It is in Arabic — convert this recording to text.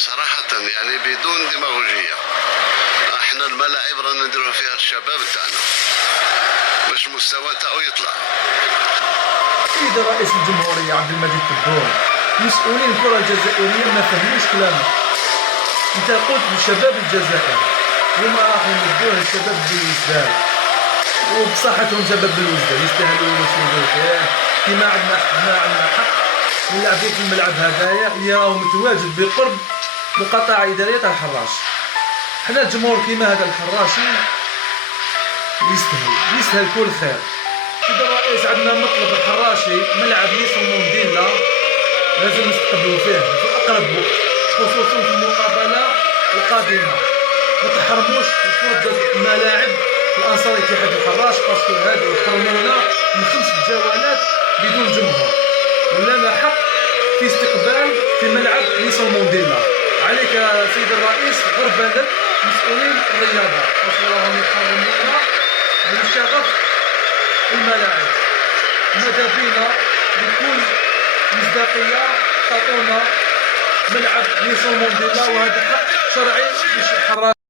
صراحة يعني بدون ديماغوجية، احنا الملاعب رانا نديرو فيها الشباب تاعنا باش المستوى تاعو يطلع. سيد رئيس الجمهورية عبد المجيد تبون، مسؤولين الكرة الجزائرية ما فهموش كلامك. انت قلت لشباب الجزائر هما راح يمدوه لشباب بلوزداد، وبصحتهم شباب بلوزداد يستاهلوا يوصلوا فيه. كيما عندنا حق نلعبوا في الملعب هذايا اللي راهو متواجد بقرب مقاطعة إدارية تاع الحراش. حنا الجمهور كيما هذا الحراشي يستاهل كل خير. سيد الرئيس عندنا مطلب الحراشي ملعب نيسون مونديلا لازم نستقبلوا فيه في أقرب وقت، خصوصا في المقابلة القادمة. ما تحرموش فرصة الملاعب الأنصار اتحاد الحراش، باسكو هادو يحرمونا من 5 جولات بدون جمهور، ولنا حق في استقبال في ملعب نيسون مونديلا. عليك يا سيد الرئيس غربة لك مسؤولين الرياضة، باسكو راهم يحرمونا من شغف الملاعب. ماذا بينا بكل مصداقية تعطونا ملعب نيسون مونديلا، وهذا حق شرعي للحراش.